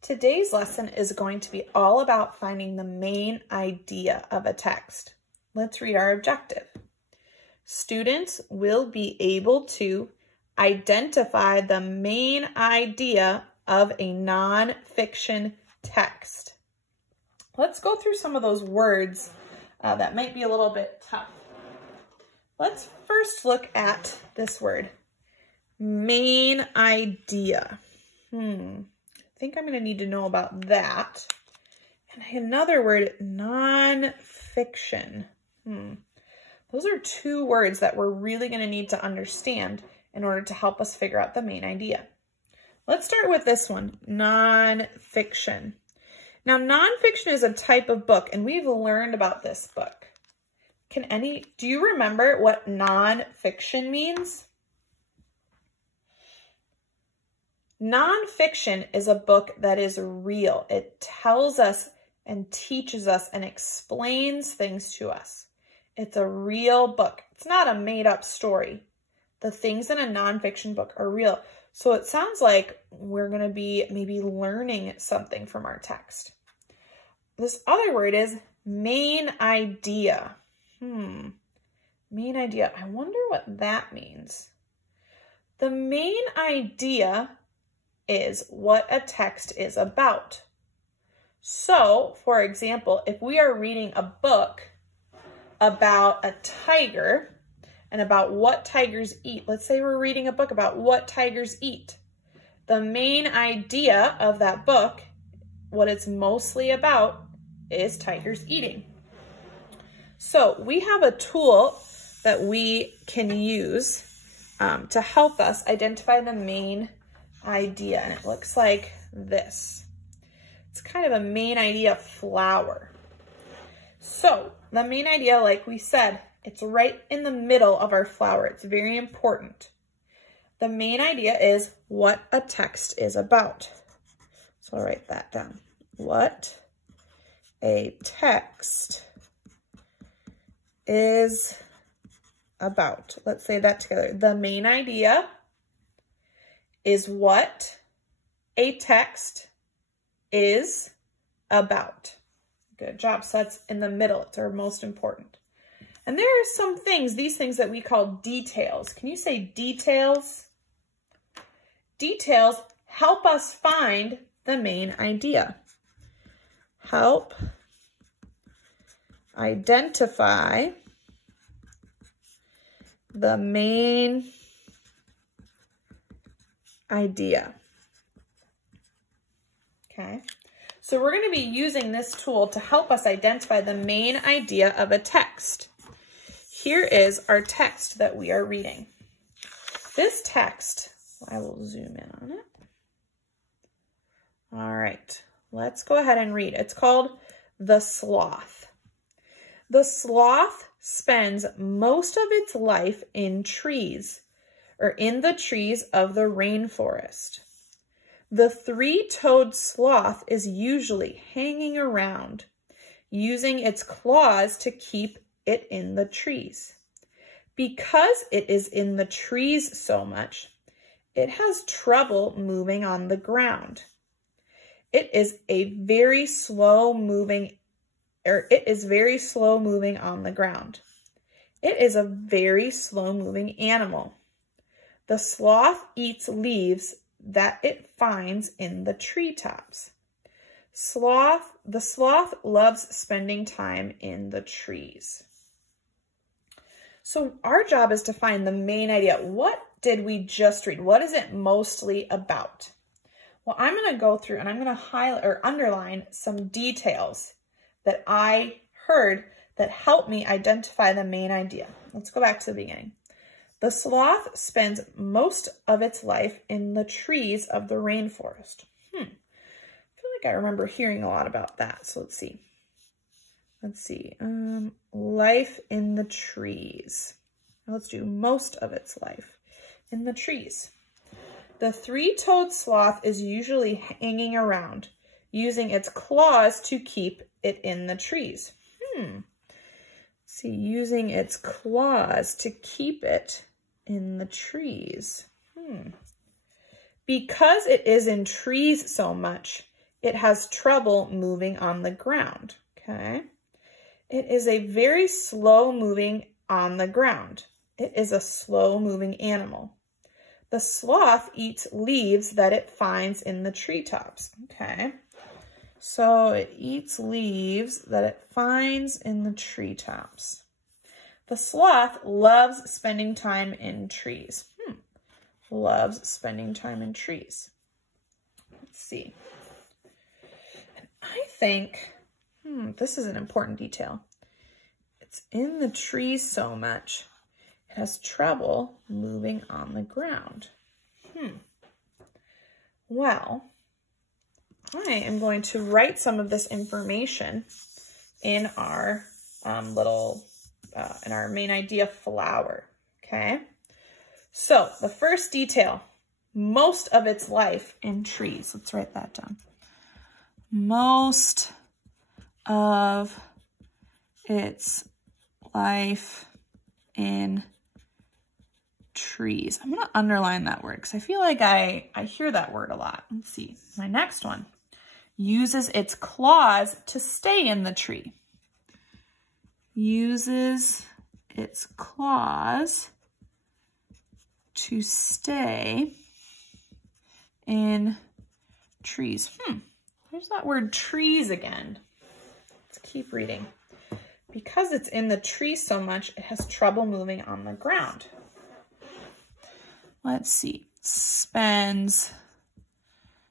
Today's lesson is going to be all about finding the main idea of a text. Let's read our objective. Students will be able to identify the main idea of a nonfiction text. Let's go through some of those words that might be a little bit tough. Let's first look at this word, main idea. I think I'm going to need to know about that. And another word, nonfiction. Those are two words that we're really going to need to understand in order to help us figure out the main idea. Let's start with this one, nonfiction. Now, nonfiction is a type of book, and we've learned about this book. Do you remember what nonfiction means? Nonfiction is a book that is real. It tells us and teaches us and explains things to us. It's a real book. It's not a made-up story. The things in a nonfiction book are real. So it sounds like we're going to be maybe learning something from our text. This other word is main idea. Main idea. I wonder what that means. The main idea is what a text is about. So, for example, if we are reading a book about a tiger and about what tigers eat, let's say we're reading a book about what tigers eat. The main idea of that book, what it's mostly about, is tigers eating. So we have a tool that we can use to help us identify the main idea, and it looks like this. It's kind of a main idea flower. So the main idea, like we said, it's right in the middle of our flower. It's very important. The main idea is what a text is about. So I'll write that down. What a text is about. Let's say that together. The main idea is what a text is about. Good job. So that's in the middle. It's our most important. And there are some things, these things that we call details. Can you say details? Details help us find the main idea. Help identify the main idea. Okay, so we're going to be using this tool to help us identify the main idea of a text. Here is our text that we are reading. This text, I will zoom in on it. All right, let's go ahead and read. It's called The Sloth. The sloth spends most of its life in trees, or in the trees of the rainforest. The three-toed sloth is usually hanging around, using its claws to keep it in the trees. Because it is in the trees so much, it has trouble moving on the ground. It is very slow moving on the ground. It is a very slow-moving animal. The sloth eats leaves that it finds in the treetops. The sloth loves spending time in the trees. So our job is to find the main idea. What did we just read? What is it mostly about? Well, I'm going to go through and I'm going to highlight or underline some details that I heard that help me identify the main idea. Let's go back to the beginning. The sloth spends most of its life in the trees of the rainforest. I feel like I remember hearing a lot about that. So let's see. Life in the trees. Let's do most of its life in the trees. The three-toed sloth is usually hanging around, using its claws to keep it in the trees. See, using its claws to keep it in the trees. Because it is in trees so much, it has trouble moving on the ground. Okay. It is a very slow moving on the ground. It is a slow moving animal. The sloth eats leaves that it finds in the treetops. Okay. So it eats leaves that it finds in the treetops. The sloth loves spending time in trees. Loves spending time in trees. Let's see. And I think, this is an important detail. It's in the trees so much, it has trouble moving on the ground. Well, I am going to write some of this information in our in our main idea flower, okay? So the first detail, most of its life in trees. Let's write that down. Most of its life in trees. I'm going to underline that word because I feel like I hear that word a lot. Let's see. My next one. Uses its claws to stay in the tree. Uses its claws to stay in trees. There's that word trees again. Let's keep reading. Because it's in the tree so much, it has trouble moving on the ground. Let's see. Spends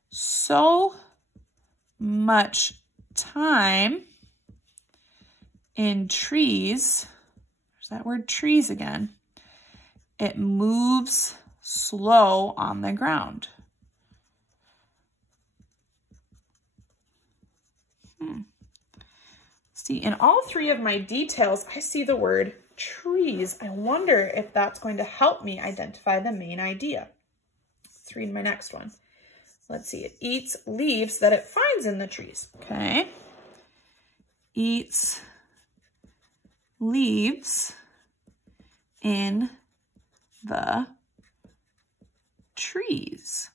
so much time in trees. There's that word trees again. It moves slow on the ground. See, in all three of my details, I see the word trees. I wonder if that's going to help me identify the main idea. Let's read my next one. Let's see. It eats leaves that it finds in the trees. Okay. Eats leaves in the trees.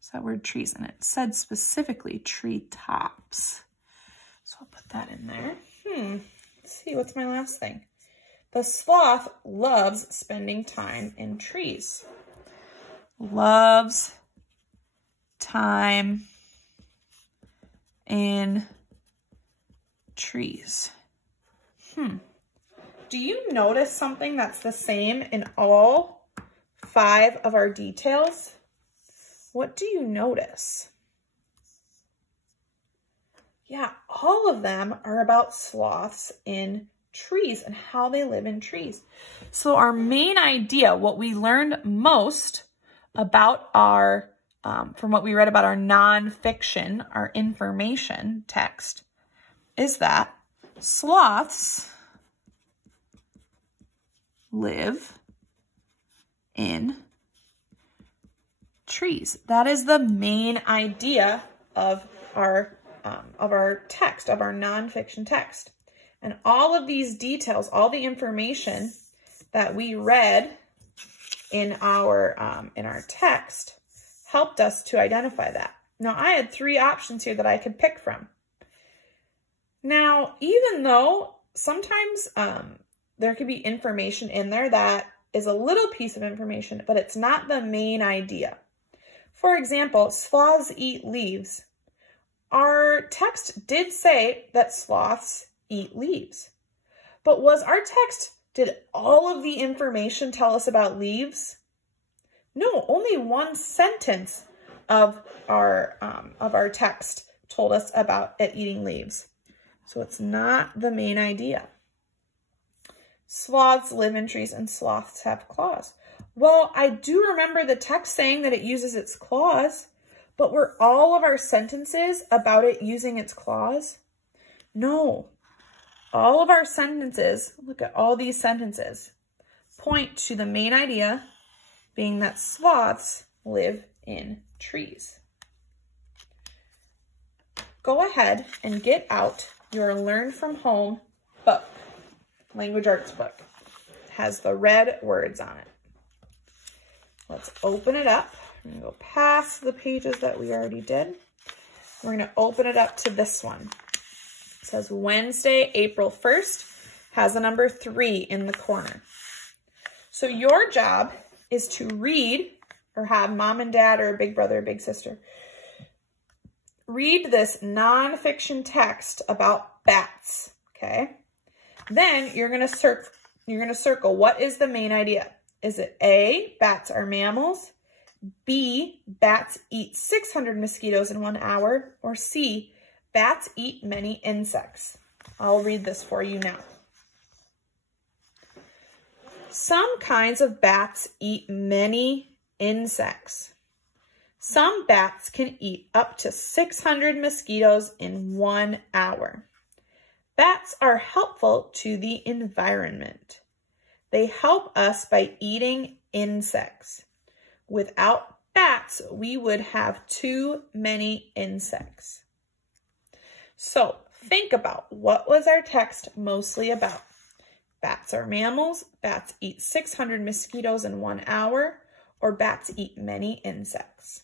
It's that word trees, and it said specifically tree tops. So I'll put that in there. Let's see, what's my last thing? The sloth loves spending time in trees. Loves time in trees. Do you notice something that's the same in all 5 of our details? What do you notice? Yeah, all of them are about sloths in trees and how they live in trees. So our main idea, what we learned most about our, from what we read about our nonfiction, our information text, is that sloths live in trees. That is the main idea of our text, of our nonfiction text. And all of these details, all the information that we read in our text helped us to identify that. Now, I had 3 options here that I could pick from. Now, even though sometimes there could be information in there that is a little piece of information, but it's not the main idea. For example, sloths eat leaves. Our text did say that sloths eat leaves. But was our text, did all of the information tell us about leaves? No, only one sentence of our text told us about it eating leaves. So it's not the main idea. Sloths live in trees and sloths have claws. Well, I do remember the text saying that it uses its claws, but were all of our sentences about it using its claws? No. All of our sentences, look at all these sentences, point to the main idea being that sloths live in trees. Go ahead and get out your Learn from Home book, language arts book. It has the red words on it. Let's open it up. I'm going to go past the pages that we already did. We're going to open it up to this one. It says Wednesday, April 1st, has a number 3 in the corner. So your job is to read, or have mom and dad or a big brother or big sister read this nonfiction text about bats, okay? Then you're going to circle what is the main idea. Is it A, bats are mammals, B, bats eat 600 mosquitoes in 1 hour, or C, bats eat many insects? I'll read this for you now. Some kinds of bats eat many insects. Some bats can eat up to 600 mosquitoes in 1 hour. Bats are helpful to the environment. They help us by eating insects. Without bats, we would have too many insects. So think about, what was our text mostly about? Bats are mammals, bats eat 600 mosquitoes in 1 hour, or bats eat many insects.